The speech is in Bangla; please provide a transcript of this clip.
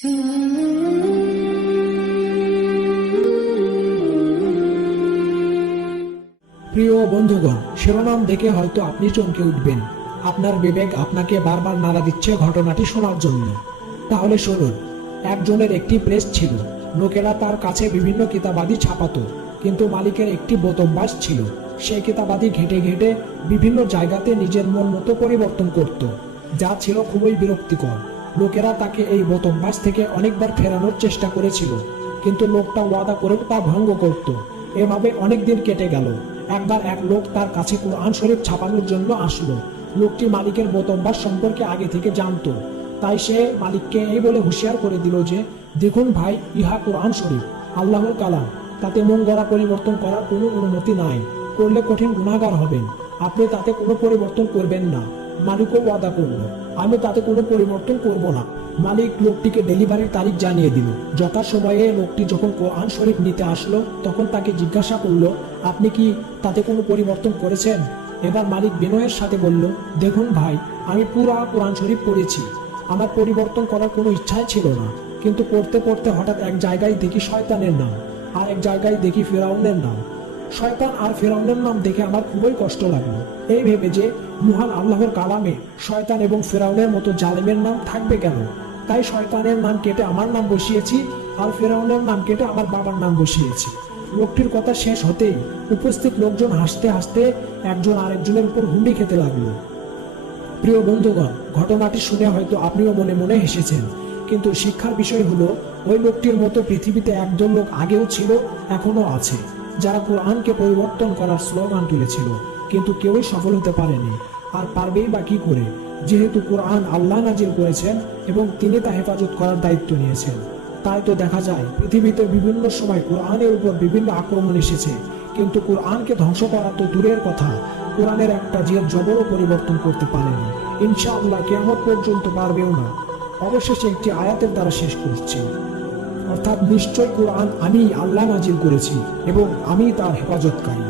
প্রিয় বন্ধুগণ, শিরোনাম দেখে হয়তো আপনি চমকে উঠবেন। আপনার বিবেক আপনাকে বারবার নাড়া দিচ্ছে ঘটনাটি শোনার জন্য। তাহলে শুনুন। একজনের একটি প্রেস ছিল। লোকেরা তার কাছে বিভিন্ন কিতাবাদি ছাপাতো, কিন্তু মালিকের একটি বোতামবাজ ছিল। সেই কিতাবাদি ঘেটে ঘেটে বিভিন্ন জায়গাতে নিজের মন মতো পরিবর্তন করত, যা ছিল খুবই বিরক্তিকর। লোকেরা তাকে এই বোতামবাজ থেকে অনেকবার ফেরানোর চেষ্টা করেছিল, কিন্তু লোকটা ওয়াদা করেও তা ভঙ্গ করত। এভাবে অনেক দিন কেটে গেল। একবার এক লোক তার কাছে কোরআন শরীফ ছাপানোর জন্য আসলো। লোকটি মালিকের বোতামবাজ সম্পর্কে আগে থেকে জানতো, তাই সে মালিককে এই বলে হুঁশিয়ার করে দিল যে, দেখুন ভাই, ইহা কোরআন শরীফ, আল্লাহর কালাম। তাতে মন গড়া পরিবর্তন করার কোনো অনুমতি নাই। করলে কঠিন গুনাহগার হবেন। আপনি তাতে কোনো পরিবর্তন করবেন না। মালিকও ওয়াদা করলো, আমি তাতে কোনো পরিবর্তন করব না। মালিক লোকটিকে ডেলিভারির তারিখ জানিয়ে দিল। যথাসময়ে লোকটি যখন কোরআন শরীফ নিতে আসলো, তখন তাকে জিজ্ঞাসা করলো, আপনি কি তাতে কোনো পরিবর্তন করেছেন? এবার মালিক বিনয়ের সাথে বলল, দেখুন ভাই, আমি পুরা কোরআন শরীফ পড়েছি। আমার পরিবর্তন করার কোনো ইচ্ছাই ছিল না, কিন্তু পড়তে পড়তে হঠাৎ এক জায়গায় দেখি শয়তানের নাম, আর এক জায়গায় দেখি ফিরআউনের নাম। শয়তান আর ফিরআউনের নাম দেখে আমার খুবই কষ্ট লাগলো। এই ভেবে যে মহান আল্লাহর কালামে শয়তান এবং ফিরআউনের মতো জালেমের নাম থাকবে কেন, তাই শয়তানের নাম কেটে আমার নাম বসিয়েছি, আর ফিরআউনের নাম কেটে আমার বাবার নাম বসিয়েছি। লোকটির কথা শেষ হতেই উপস্থিত লোকজন হাসতে হাসতে একজন আরেকজনের উপর হুমড়ি খেতে লাগলো। প্রিয় বন্ধুগণ, ঘটনাটি শুনে হয়তো আপনিও মনে মনে হেসেছেন, কিন্তু শিক্ষার বিষয় হলো, ওই লোকটির মতো পৃথিবীতে একজন লোক আগেও ছিল, এখনো আছে, যারা কোরআনকে পরিবর্তন করার স্লোগান তুলেছিল, কিন্তু কেউই সফল হতে পারেনি। আর পারবেই বা কি করে, যেহেতু কোরআন আল্লাহ নাজিল করেছেন এবং তিনি তা হেফাজত করার দায়িত্ব নিয়েছেন। তাই তো দেখা যায় পৃথিবীতে বিভিন্ন সময় কোরআনের উপর বিভিন্ন আক্রমণ এসেছে, কিন্তু কোরআনকে ধ্বংস করা তো দূরের কথা, কোরআনের একটা জের জবরও পরিবর্তন করতে পারেনি। ইনশাআল্লাহ কিয়ামত পর্যন্ত পারবেও না। অবশেষে একটি আয়াতের দ্বারা শেষ করছি, অর্থাৎ নিশ্চয় কোরআন আমি আল্লাহ নাজিল করেছি এবং আমি তার হেফাজতকারী।